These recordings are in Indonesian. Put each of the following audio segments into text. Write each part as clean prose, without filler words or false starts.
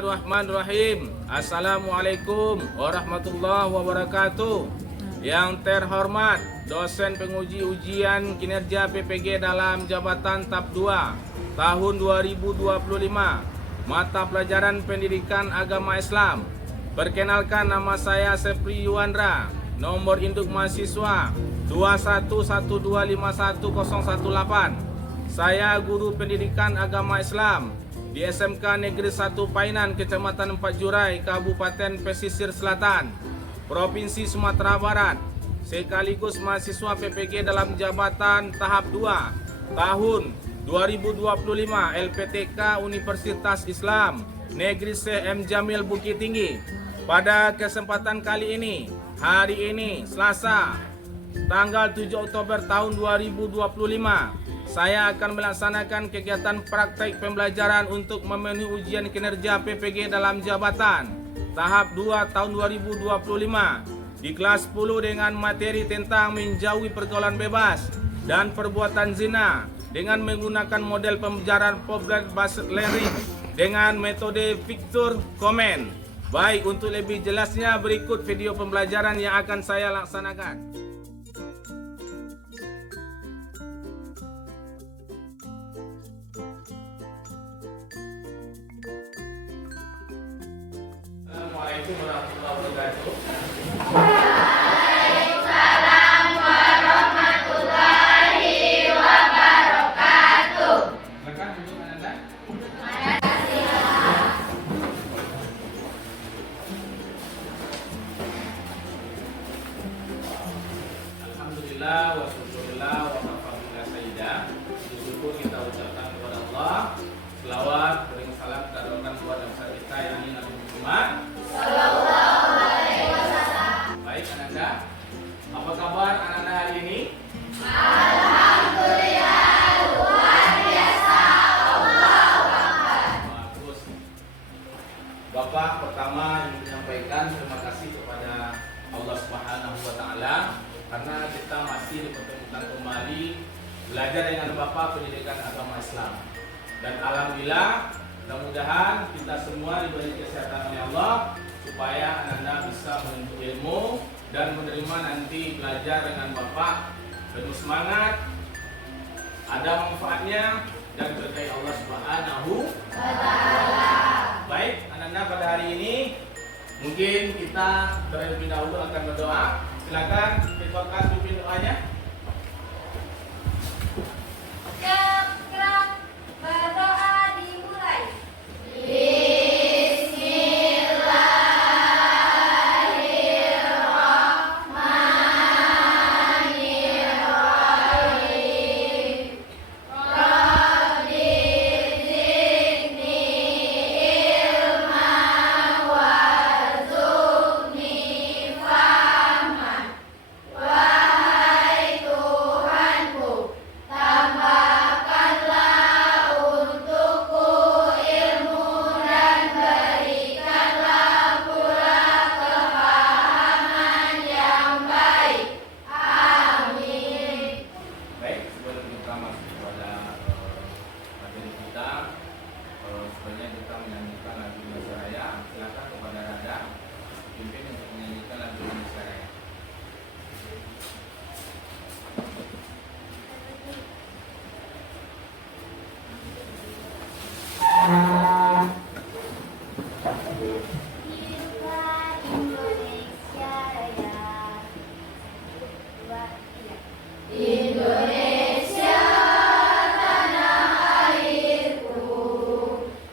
Bismillahirrahmanirrahim. Assalamualaikum warahmatullahi wabarakatuh. Yang terhormat dosen penguji ujian kinerja PPG dalam jabatan tahap 2 tahun 2025, mata pelajaran pendidikan agama Islam. Perkenalkan, nama saya Sepri Yuandra, nomor induk mahasiswa 211251018. Saya guru pendidikan agama Islam di SMK Negeri 1 Painan, Kecamatan Empat Jurai, Kabupaten Pesisir Selatan, Provinsi Sumatera Barat, sekaligus mahasiswa PPG dalam jabatan tahap 2 tahun 2025 LPTK Universitas Islam Negeri CM Jamil Bukit Tinggi. Pada kesempatan kali ini, hari ini Selasa, tanggal 7 Oktober tahun 2025, saya akan melaksanakan kegiatan praktek pembelajaran untuk memenuhi ujian kinerja PPG dalam jabatan tahap 2 tahun 2025 di kelas 10 dengan materi tentang menjauhi pergaulan bebas dan perbuatan zina dengan menggunakan model pembelajaran Problem Based Learning dengan metode Victor Comment. Baik, untuk lebih jelasnya berikut video pembelajaran yang akan saya laksanakan. Assalamualaikum warahmatullahi wabarakatuh. Waalaikumsalam warahmatullahi wabarakatuh. Silakan duduk Ananda. Alhamdulillah wa syukurillah wa tafadillah sayyidah. Syukur kita ucapkan kepada Allah. Selawat beri salam kita doakan kepada besar kita yang ini Nabi Muhammad Sallallahu alaihi wasallam. Baik Ananda, apa kabar Ananda hari ini? Alhamdulillah, luar biasa. Allahu Akbar. Bagus. Bapak pertama ingin menyampaikan terima kasih kepada Allah Subhanahu wa taala karena kita masih dipertemukan kembali belajar dengan Bapak pendidikan agama Islam. Dan alhamdulillah, mudah-mudahan kita semua diberi kesehatan oleh Allah supaya Ananda bisa menuntut ilmu dan menerima nanti belajar dengan Bapak penuh semangat, ada manfaatnya dan berkah Allah Subhanahu wa taala. Baik, Ananda pada hari ini mungkin kita terlebih dahulu akan berdoa. Silakan dibuatkan pimpin doanya. Gerak, berdoa dimulai. Bismillahirrahmanirrahim. Rabbi zidni ilman warzuqni fahman. Wahai Tuhanku, tambahkanlah untukku ilmu dan berikanlah pula kefahaman yang baik. Amin. Baik, sebelum kita masuk kepada materi kita, sebenarnya kita menyanyikan lagu Indonesia Raya. Silakan kepada Rada pimpin untuk menyanyikan lagu Indonesia Raya. Hiduplah Indonesia Raya. Indonesia, tanah airku,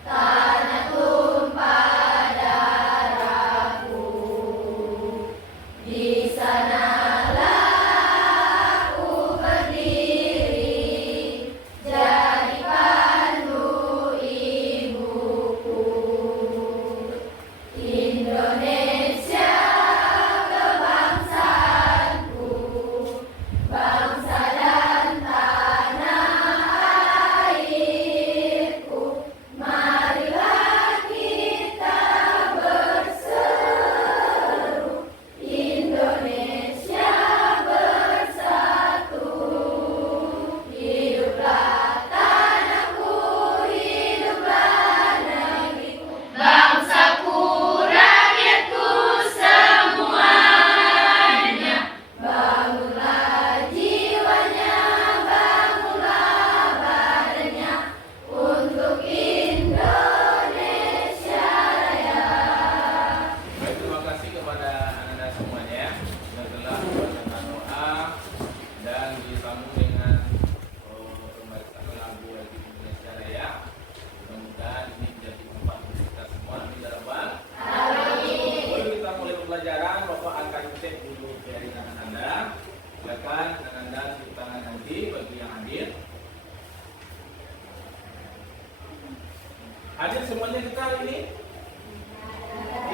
tanah tumpah darahku. Di sanalah aku berdiri, jadi pandu ibuku.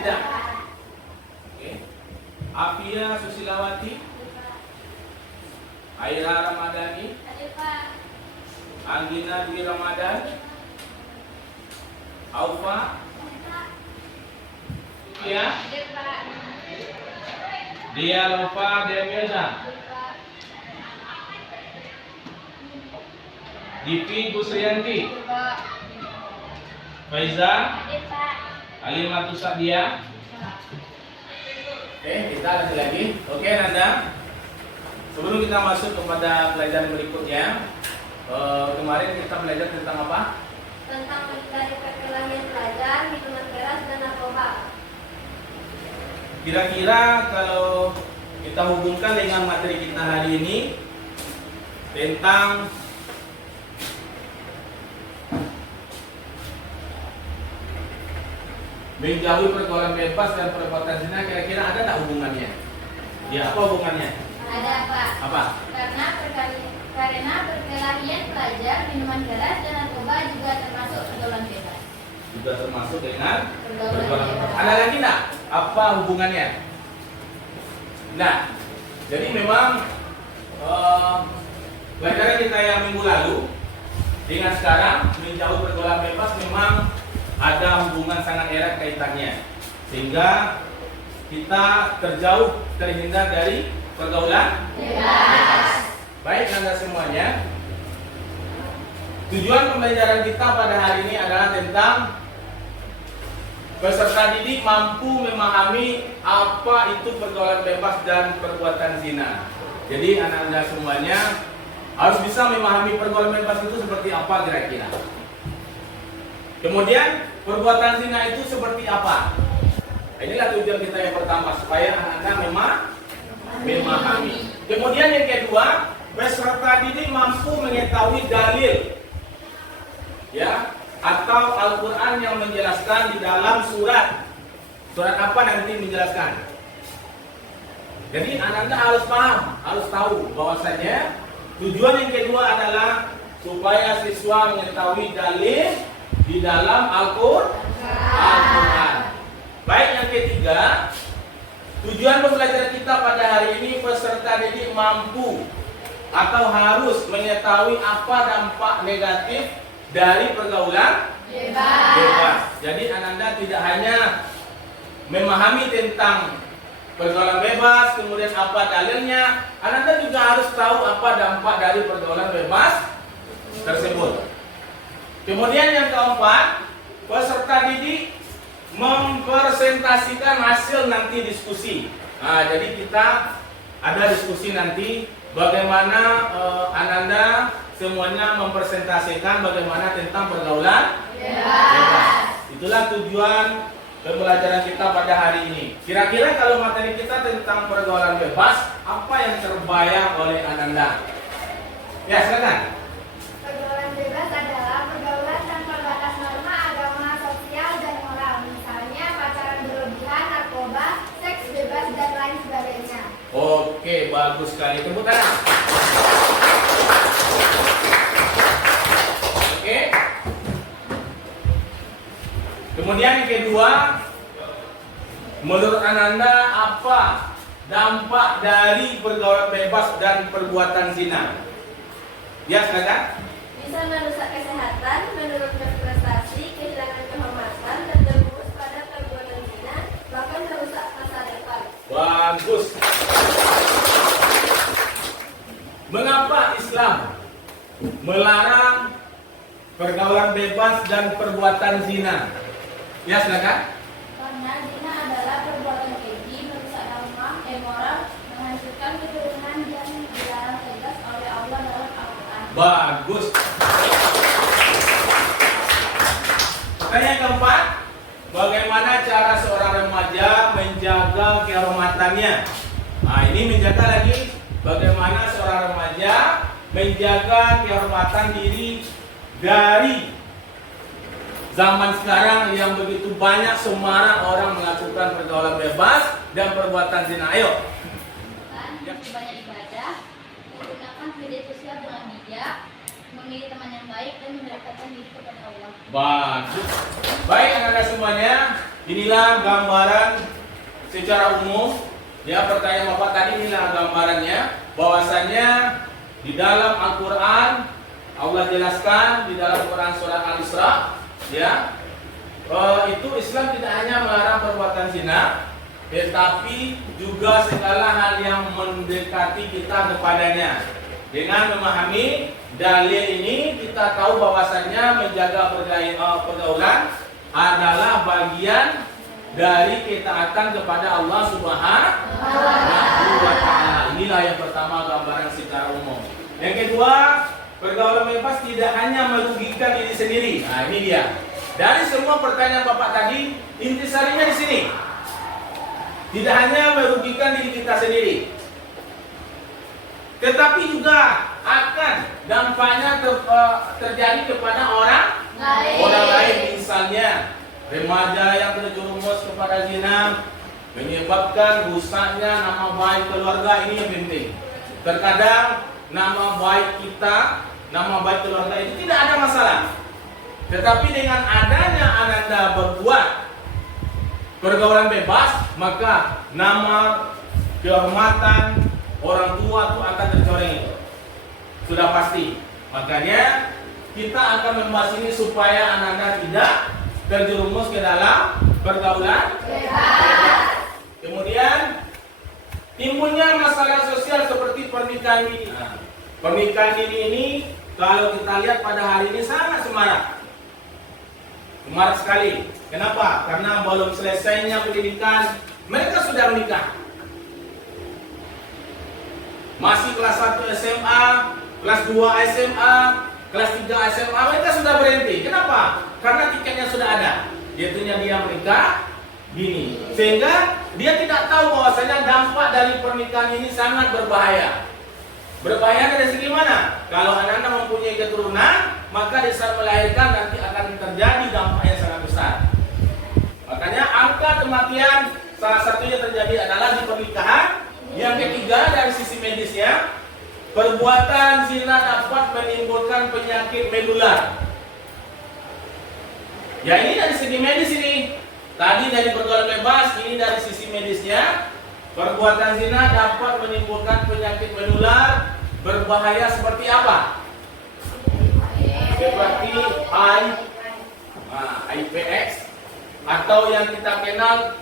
Tidak. Oke. Afia Susilawati. Aira Ramadhani. Ada Pak. Anggina Dwi Ramadan. Aufa. Ya. Ada Pak. Dia Lofa Demilda. Divi Gusrianti. Pak. Faiza. Ada Pak. Alimatus Sadia. Oke, kita lanjut lagi. Oke, Nanda. Sebelum kita masuk kepada pelajaran berikutnya, kemarin kita belajar tentang apa? Tentang menghindari perkelahian pelajar, minuman keras dan narkoba. Kira-kira kalau kita hubungkan dengan materi kita hari ini tentang menjauhi pergaulan bebas dan perbuatan zina, kira-kira ada nggak hubungannya? Ya, apa hubungannya? Ada Pak. Apa? Karena perkelahian pelajar, minuman keras dan narkoba juga termasuk pergaulan bebas. Juga termasuk dengan Pergaulan pergaulan bebas. bebas. Ada lagi nggak? Apa hubungannya? Nah, jadi memang pelajaran kita yang minggu lalu dengan sekarang menjauhi pergaulan bebas memang ada hubungan sangat erat kaitannya, sehingga kita terhindar dari pergaulan Bebas. Baik Anda semuanya, tujuan pembelajaran kita pada hari ini adalah tentang peserta didik mampu memahami apa itu pergaulan bebas dan perbuatan zina. Jadi anak-anak semuanya harus bisa memahami pergaulan bebas itu seperti apa kira-kira. Kemudian perbuatan zina itu seperti apa? Inilah tujuan kita yang pertama, supaya anak-anak memahami. Kemudian yang kedua, peserta didik mampu mengetahui dalil, ya, atau Al-Quran yang menjelaskan di dalam surat apa nanti menjelaskan. Jadi anak-anak harus paham, harus tahu bahwasanya tujuan yang kedua adalah supaya siswa mengetahui dalil di dalam Al-Quran. Baik, yang ketiga, tujuan pembelajaran kita pada hari ini, peserta didik mampu atau harus mengetahui apa dampak negatif dari pergaulan bebas. Jadi Ananda tidak hanya memahami tentang pergaulan bebas, kemudian apa dalilnya, Ananda juga harus tahu apa dampak dari pergaulan bebas tersebut. Kemudian yang keempat, peserta didik mempresentasikan hasil nanti diskusi. Nah, jadi kita ada diskusi nanti bagaimana Ananda semuanya mempresentasikan bagaimana tentang pergaulan bebas. Itulah tujuan pembelajaran kita pada hari ini. Kira-kira kalau materi kita tentang pergaulan bebas, apa yang terbayang oleh Ananda? Ya, silakan. Pergaulan bebas adalah pergaulan tanpa batas norma agama, sosial, dan moral. Misalnya pacaran berlebihan, narkoba, seks bebas, dan lain sebagainya. Oke, bagus sekali. Tepuk tangan. Oke. Kemudian yang kedua, menurut Ananda apa dampak dari pergaulan bebas dan perbuatan zina? Ya, silakan. Bisa merusak kesehatan, menurunkan prestasi, kehilangan kehormatan, dan terjerumus pada perbuatan zina, bahkan merusak masa depan. Bagus. Mengapa Islam melarang pergaulan bebas dan perbuatan zina? Ya, silakan. Karena zina adalah perbuatan keji, merusak norma, moral, menghancurkan keturunan dan dilarang tegas oleh Allah dalam Al-Quran. Bagus. Pertanyaan keempat, bagaimana cara seorang remaja menjaga kehormatannya? Nah, ini menjaga lagi bagaimana seorang remaja menjaga kehormatan diri dari zaman sekarang yang begitu banyak semarak orang melakukan pergaulan bebas dan perbuatan zina. Ayo. Banyak ibadah, menggunakan media sosial dengan bijak, menjadi teman yang baik dan mendekatkan diri kepada Allah. Bagus. Baik anak-anak semuanya, inilah gambaran secara umum. Ya, pertanyaan Bapak tadi inilah gambarannya, bahwasannya di dalam Al-Quran Allah jelaskan di dalam Quran surat Al-Isra, ya, itu Islam tidak hanya melarang perbuatan zina, tetapi juga segala hal yang mendekati kita kepadanya. Dengan memahami dalil ini, kita tahu bahwasannya menjaga pergaulan adalah bagian dari ketaatan kepada Allah Subhanahu wa Ta'ala. Inilah yang pertama, gambaran secara umum. Yang kedua, pergaulan bebas tidak hanya merugikan diri sendiri. Nah, ini dia. Dari semua pertanyaan Bapak tadi, intisarinya di sini. Tidak hanya merugikan diri kita sendiri, tetapi juga akan dampaknya terjadi kepada orang lain. Misalnya remaja yang terjerumus kepada zina menyebabkan rusaknya nama baik keluarga. Ini yang penting. Terkadang nama baik kita, nama baik keluarga itu tidak ada masalah, tetapi dengan adanya Ananda berbuat pergaulan bebas, maka nama, kehormatan orang tua itu akan tercoreng itu. Sudah pasti. Makanya kita akan membahas ini supaya anak-anak tidak terjerumus ke dalam pergaulan bebas. Kemudian timbulnya masalah sosial seperti pernikahan dini. Nah, pernikahan dini ini kalau kita lihat pada hari ini sangat semarak. Semarak sekali. Kenapa? Karena belum selesainya pendidikan, mereka sudah menikah. Masih kelas 1 SMA, kelas 2 SMA, kelas 3 SMA, mereka sudah berhenti. Kenapa? Karena tiketnya sudah ada. Yaitunya dia menikah dini. Sehingga dia tidak tahu bahwasanya dampak dari pernikahan ini sangat berbahaya. Berbahaya dari segi mana? Kalau anak-anak mempunyai keturunan, maka di saat melahirkan nanti akan terjadi dampak yang sangat besar. Makanya angka kematian salah satunya terjadi adalah di pernikahan. Yang ketiga dari sisi medisnya, perbuatan zina dapat menimbulkan penyakit medular. Ya, ini dari segi medis ini. Tadi dari pergaulan bebas, ini dari sisi medisnya. Perbuatan zina dapat menimbulkan penyakit medular berbahaya seperti apa? Seperti IPX, atau yang kita kenal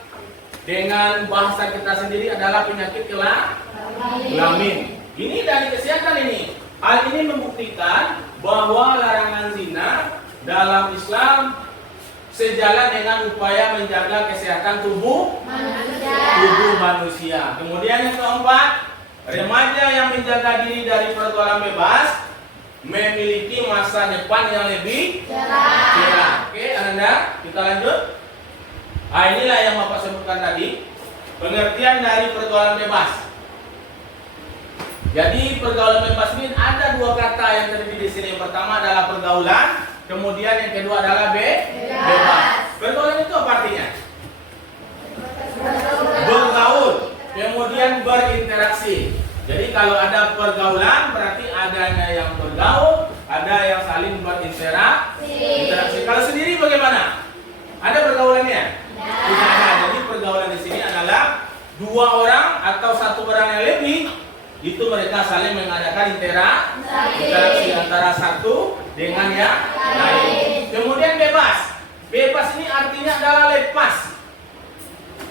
dengan bahasa kita sendiri adalah penyakit kelamin. Ini dari kesehatan ini. Hal ini membuktikan bahwa larangan zina dalam Islam sejalan dengan upaya menjaga kesehatan tubuh manusia. Kemudian yang keempat, remaja yang menjaga diri dari pergaulan bebas memiliki masa depan yang lebih cerah. Oke, Ananda, kita lanjut. Inilah yang Bapak sebutkan tadi, pengertian dari pergaulan bebas. Jadi pergaulan bebas ini ada dua kata yang terdiri di sini. Yang pertama adalah pergaulan, kemudian yang kedua adalah bebas. Pergaulan itu apa artinya? Bergaul, kemudian berinteraksi. Jadi kalau ada pergaulan berarti adanya yang bergaul, ada yang saling berinteraksi. Kalau sendiri bagaimana? Ada pergaulannya? Tidak ada. Jadi pergaulan di sini adalah dua orang atau satu orang yang lebih, itu mereka saling mengadakan interaksi antara satu dengan yang lain. Kemudian bebas. Bebas ini artinya adalah lepas.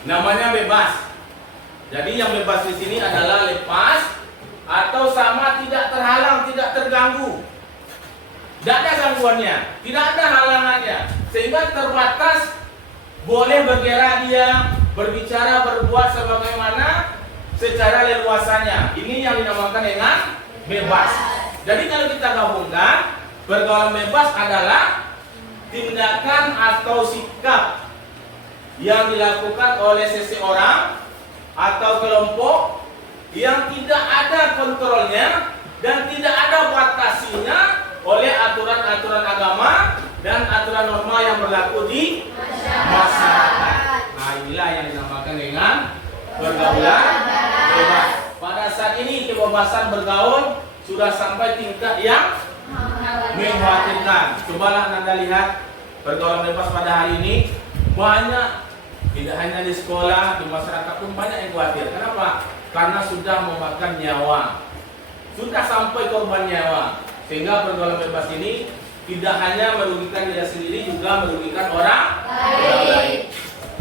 Namanya bebas. Jadi yang bebas di sini adalah lepas atau sama, tidak terhalang, tidak terganggu. Tidak ada gangguannya, tidak ada halangannya, sehingga terbatas, boleh bergerak dia, berbicara, berbuat sebagaimana secara leluasanya. Ini yang dinamakan dengan bebas. Jadi kalau kita gabungkan, pergaulan bebas adalah tindakan atau sikap yang dilakukan oleh seseorang atau kelompok yang tidak ada kontrolnya dan tidak ada batasinya oleh aturan-aturan agama dan aturan norma yang berlaku di masyarakat. Nah, inilah yang dinamakan dengan pergaulan bebas. Pada saat ini kebebasan bergaul sudah sampai tingkat yang mengkhawatirkan. Cobalah Anda lihat pergaulan bebas pada hari ini banyak, tidak hanya di sekolah, di masyarakat pun banyak yang khawatir. Kenapa? Karena sudah memakan nyawa, sudah sampai korban nyawa, sehingga pergaulan bebas ini tidak hanya merugikan diri sendiri, juga merugikan orang lain.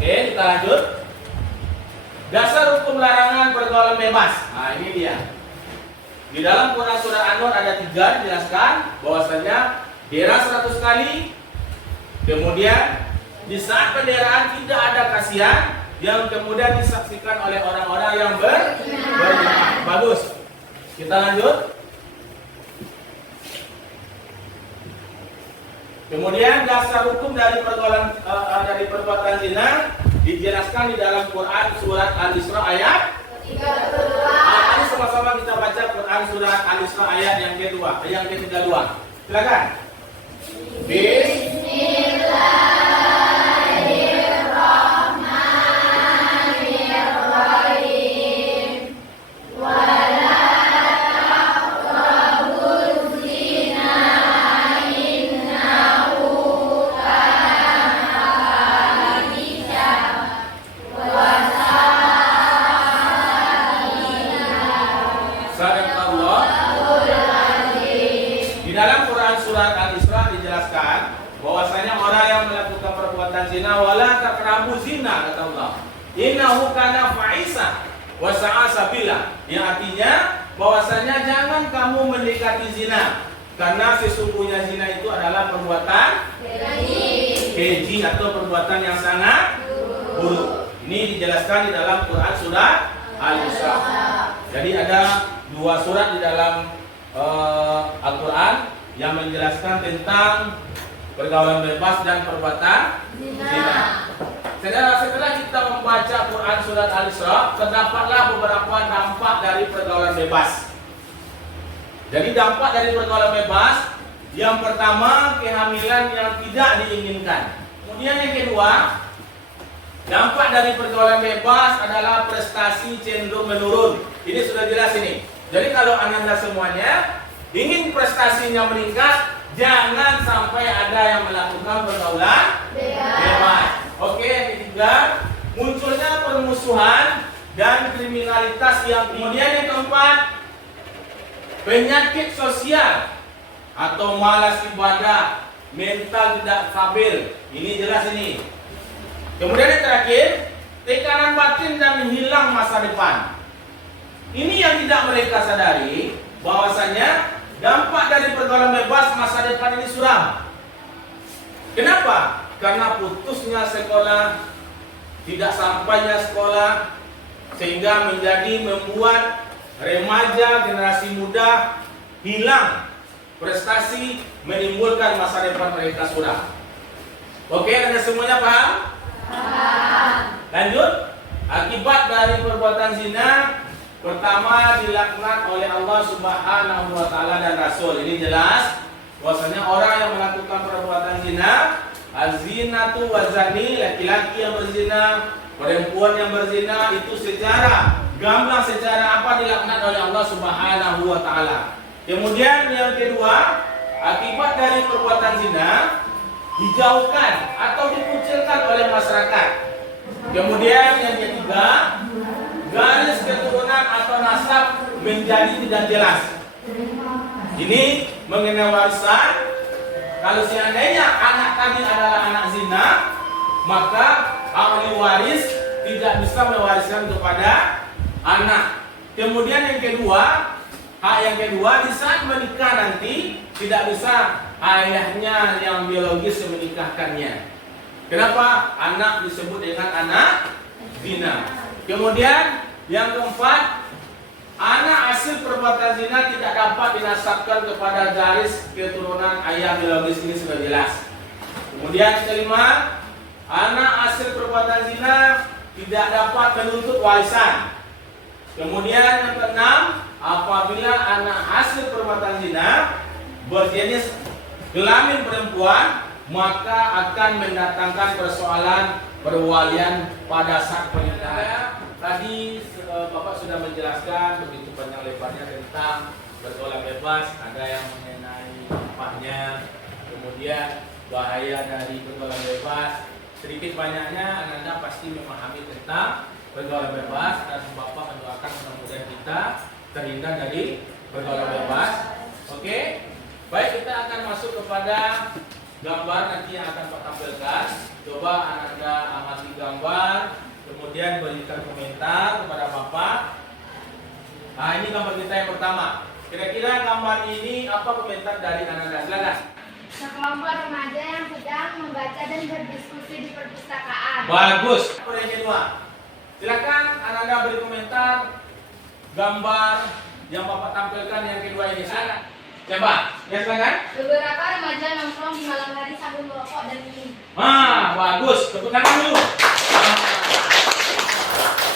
Oke, kita lanjut. Dasar hukum larangan pergaulan bebas. Nah, ini dia. Di dalam Quran surah An-Nur ada 3 dijelaskan bahwasanya daerah 100 kali. Kemudian di saat penderaan tidak ada kasihan yang kemudian disaksikan oleh orang-orang yang beriman. Bagus. Kita lanjut. Kemudian dasar hukum dari perbuatan zina dijelaskan di dalam Quran surat Al-Isra ayat 32. Ini sama-sama kita baca Quran surat Al-Isra ayat yang kedua, yang ke-32. Silakan. Di dalam Quran surat Al-Isra dijelaskan bahwasanya orang yang melakukan perbuatan zina wala taqrabu zina, kata Allah. Innahu kana fa'isa wa sa'a sabila. Yang artinya bahwasanya jangan kamu mendekati zina karena sesungguhnya zina itu adalah perbuatan keji atau perbuatan yang sangat buruk. Ini dijelaskan di dalam Quran surat Al-Isra. Jadi ada 2 surat di dalam Al-Quran yang menjelaskan tentang pergaulan bebas dan perbuatan zina. Setelah kita membaca Quran surat Al-Isra, terdapatlah beberapa dampak dari pergaulan bebas. Jadi dampak dari pergaulan bebas, yang pertama kehamilan yang tidak diinginkan. Kemudian yang kedua, dampak dari pergaulan bebas adalah prestasi cenderung menurun. Ini sudah jelas ini. Jadi kalau Anda semuanya ingin prestasinya meningkat, jangan sampai ada yang melakukan pergaulan bebas. Oke, yang ketiga, munculnya permusuhan dan kriminalitas yang kemudian yang keempat, penyakit sosial atau malas ibadah, mental tidak stabil. Ini jelas ini. Kemudian yang terakhir, tekanan batin dan hilang masa depan. Ini yang tidak mereka sadari, bahwasanya dampak dari pergaulan bebas masa depan ini suram. Kenapa? Karena putusnya sekolah, tidak sampainya sekolah, sehingga membuat remaja generasi muda hilang prestasi, menimbulkan masa depan mereka suram. Oke, Anda semuanya paham? Lanjut. Akibat dari perbuatan zina, pertama dilaknat oleh Allah Subhanahu wa taala dan Rasul. Ini jelas bahwasanya orang yang melakukan perbuatan zina, az-zinatu wazani, laki-laki yang berzina, perempuan yang berzina, itu secara gamblang, secara apa dilaknat oleh Allah Subhanahu wa taala. Kemudian yang kedua, akibat dari perbuatan zina dijauhkan atau dikucilkan oleh masyarakat. Kemudian yang ketiga, garis keturunan atau nasab menjadi tidak jelas. Ini mengenai warisan. Kalau seandainya anak tadi adalah anak zina, maka ahli waris tidak bisa mewariskan kepada anak. Kemudian yang kedua, hak yang kedua, di saat menikah nanti tidak bisa ayahnya yang biologis menikahkannya. Kenapa? Anak disebut dengan anak zina. Kemudian yang keempat, anak hasil perbuatan zina tidak dapat dinasabkan kepada garis keturunan ayah biologis, ini sudah jelas. Kemudian kelima, anak hasil perbuatan zina tidak dapat menuntut warisan. Kemudian yang keenam, apabila anak hasil perbuatan zina berjenis kelamin perempuan, maka akan mendatangkan persoalan perwalian pada saat pernikahan. Tadi Bapak sudah menjelaskan begitu panjang lebarnya tentang pergaulan bebas, ada yang mengenai dampaknya, kemudian bahaya dari pergaulan bebas. Sedikit banyaknya Ananda pasti memahami tentang pergaulan bebas, dan Bapak mendoakan mudah-mudahan kita terhindar dari pergaulan bebas. Oke, baik, kita akan masuk kepada gambar nanti yang akan Pak tampilkan. Coba Ananda amati gambar, kemudian berikan komentar kepada Bapak. Nah, ini gambar kita yang pertama. Kira-kira gambar ini apa komentar dari Ananda? Silakan. Sekelompok remaja yang sedang membaca dan berdiskusi di perpustakaan. Bagus. Yang kedua, silakan Ananda beri komentar gambar yang Bapak tampilkan yang kedua ini. Silakan. Coba, ya silakan. Beberapa remaja nongkrong di malam hari sambil merokok dan minum. Bagus. Tepuk tangan dulu.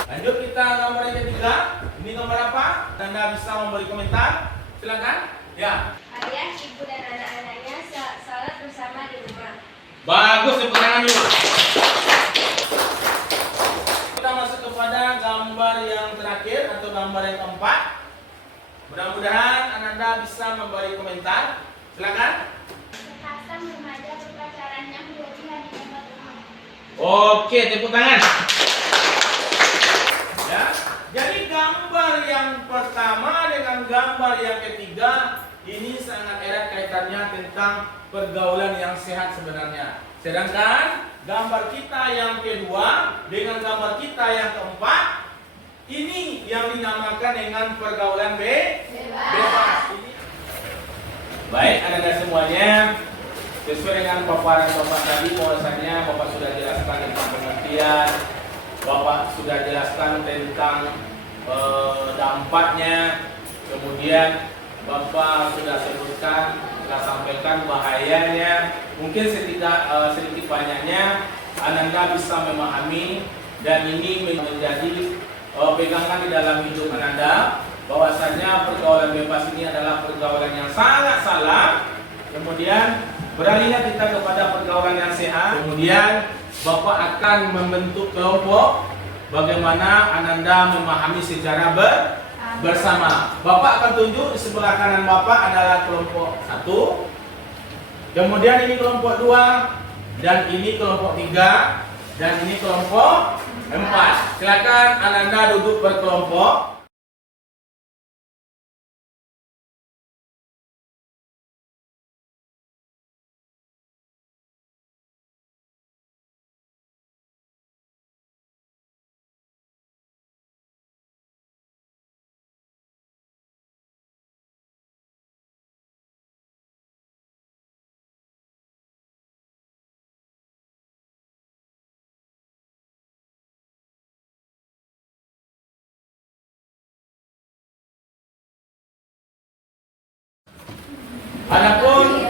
Lanjut kita gambar yang ketiga. Ini gambar apa? Anda bisa memberi komentar. Silakan. Ya. Ayah, ibu dan anak-anaknya salat bersama di rumah. Bagus, tepuk tangan dulu. Kita masuk kepada gambar yang terakhir atau gambar yang keempat. Mudah-mudahan Ananda bisa memberi komentar. Silakan. Sepasang remaja berpacaran yang berlebihan di tempat umum. Oke, tepuk tangan. Ya. Jadi gambar yang pertama dengan gambar yang ketiga ini sangat erat kaitannya tentang pergaulan yang sehat sebenarnya. Sedangkan gambar kita yang kedua dengan gambar kita yang keempat ini yang dinamakan dengan pergaulan bebas. Baik, Anda semuanya, sesuai dengan paparan Bapak tadi, bahwasanya Bapak sudah jelaskan tentang pengertian, Bapak sudah jelaskan tentang dampaknya, kemudian Bapak sudah sebutkan, sudah sampaikan bahayanya. Mungkin sedikit banyaknya Ananda bisa memahami, dan ini menjadi pegangan di dalam hidup Ananda, bahwasanya pergaulan bebas ini adalah pergaulan yang sangat salah. Kemudian beralihnya kita kepada pergaulan yang sehat. Kemudian Bapak akan membentuk kelompok. Bagaimana Ananda memahami secara bersama. Bapak akan tunjuk di sebelah kanan Bapak adalah kelompok 1. Kemudian ini kelompok 2, dan ini kelompok 3, dan ini kelompok 4. Silakan Ananda duduk berkelompok. Adapun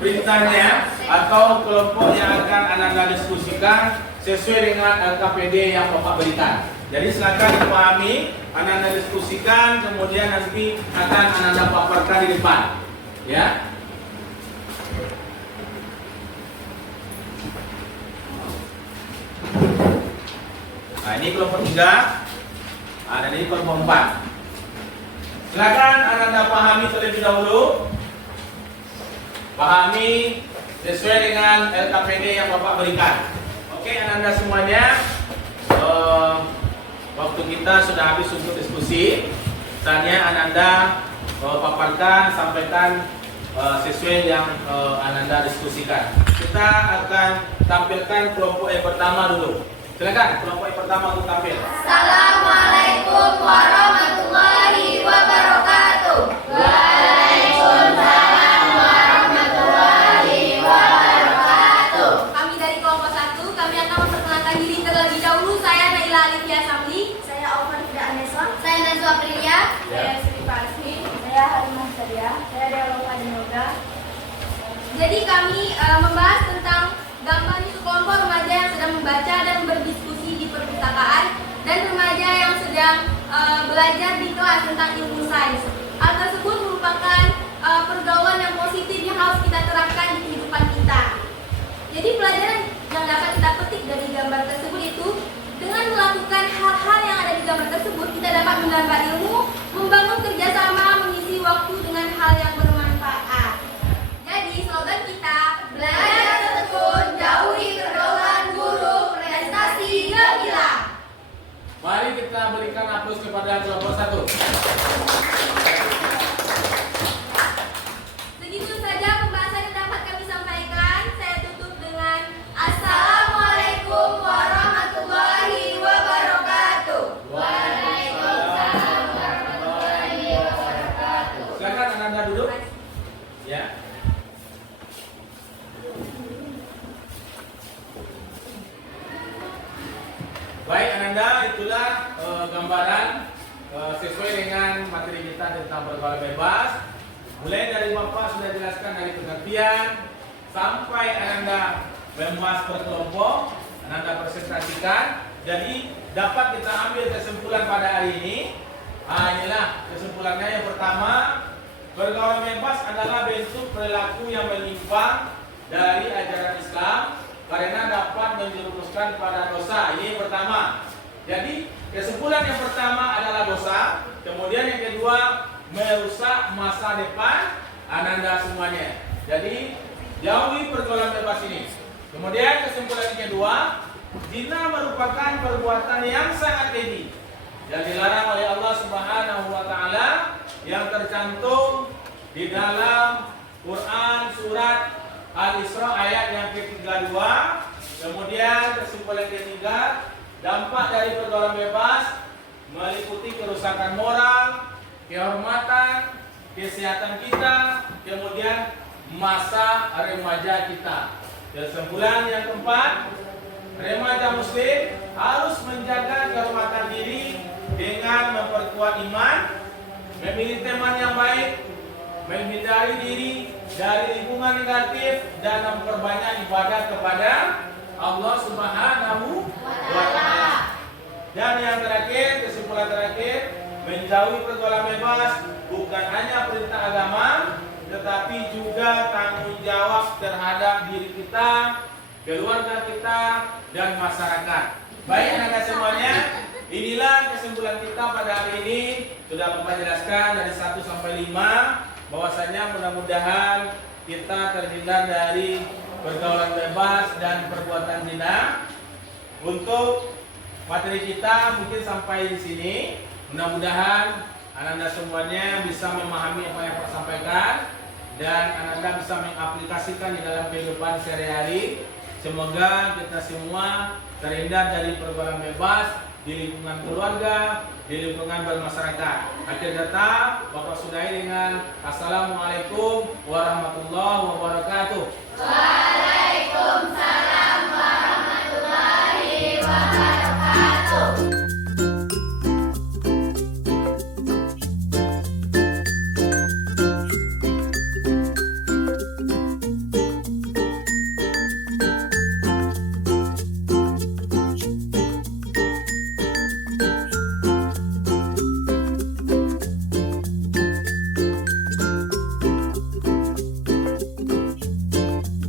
perintahnya atau kelompok yang akan Ananda diskusikan sesuai dengan LKPD yang Bapak berikan. Jadi silakan dipahami, Ananda diskusikan, kemudian nanti akan Ananda paparkan di depan. Ya. Nah, ini kelompok 3, dan ini kelompok 4. Silakan Ananda pahami terlebih dahulu. Pahami sesuai dengan LKPD yang Bapak berikan. Oke, Ananda semuanya, waktu kita sudah habis untuk diskusi. Tanya Ananda paparkan, sampaikan sesuai yang Ananda diskusikan. Kita akan tampilkan kelompok yang pertama dulu. Silakan kelompok yang pertama untuk tampil. Assalamualaikum warahmatullahi wabarakatuh. Waalaikumsalam warahmatullahi wabarakatuh. Kami dari kelompok 1, kami akan memperkenalkan diri terlebih dahulu. Saya Naila Alifia Samli. Saya Alvan Fida Anesa. Saya Najwa Aprilia. Saya Sri Farsmi. Saya Halimah Sadia. Saya Dewa Denoga. Jadi kami membahas tentang gambar itu kelompok remaja yang sedang membaca dan berdiskusi di perpustakaan, dan remaja yang sedang belajar di kelas tentang ilmu sains. Hal tersebut merupakan pergaulan yang positif yang harus kita terapkan di kehidupan kita. Jadi pelajaran yang dapat kita petik dari gambar tersebut itu, dengan melakukan hal-hal yang ada di gambar tersebut, kita dapat menambah ilmu, membangun kerjasama, mengisi waktu dengan hal yang bermanfaat. Jadi Mari kita berikan aplaus kepada kelompok 1. Segitu saja pembahasan yang dapat kami sampaikan. Saya tutup dengan Assalamualaikum warahmatullahi wabarakatuh. Waalaikumsalam warahmatullahi wabarakatuh. Silakan Ananda duduk. Ya. Baik Ananda, itulah gambaran sesuai dengan materi kita tentang pergaulan bebas. Mulai dari Bapak sudah jelaskan dari pengertian sampai Ananda membahas per kelompok, Ananda presentasikan. Jadi dapat kita ambil kesimpulan pada hari ini. Inilah kesimpulannya. Yang pertama, pergaulan bebas adalah bentuk perilaku yang menyimpang dari ajaran Islam karena dapat menjerumuskan pada dosa. Ini yang pertama. Jadi kesimpulan yang pertama adalah dosa. Kemudian yang kedua, merusak masa depan Ananda semuanya. Jadi jauhi pergaulan bebas ini. Kemudian kesimpulan yang kedua, zina merupakan perbuatan yang sangat keji yang dilarang oleh Allah Subhanahu wa taala yang tercantum di dalam Quran surat Al-Isra ayat yang ke-32. Kemudian kesimpulan ketiga, dampak dari pergaulan bebas meliputi kerusakan moral, kehormatan, kesehatan kita, kemudian masa remaja kita. Kesimpulan yang keempat, remaja muslim harus menjaga kehormatan diri dengan memperkuat iman, memilih teman yang baik, menghindari diri dari lingkungan negatif, dan memperbanyak ibadah kepada Allah Subhanahu wa taala. Dan yang terakhir, kesimpulan terakhir, menjauhi pergaulan bebas bukan hanya perintah agama, tetapi juga tanggung jawab terhadap diri kita, keluarga kita, dan masyarakat. Baik anak-anak semuanya, inilah kesimpulan kita pada hari ini. Sudah Bapak jelaskan dari 1 sampai 5, bahwasanya mudah-mudahan kita terhindar dari pergaulan bebas dan perbuatan zina. Untuk materi kita mungkin sampai di sini. Mudah-mudahan Ananda semuanya bisa memahami apa yang saya sampaikan dan Ananda bisa mengaplikasikan di dalam kehidupan sehari-hari. Semoga kita semua terhindar dari pergaulan bebas di lingkungan keluarga, di lingkungan bermasyarakat. Akhir kata, Bapak sudahi dengan Assalamualaikum warahmatullahi wabarakatuh.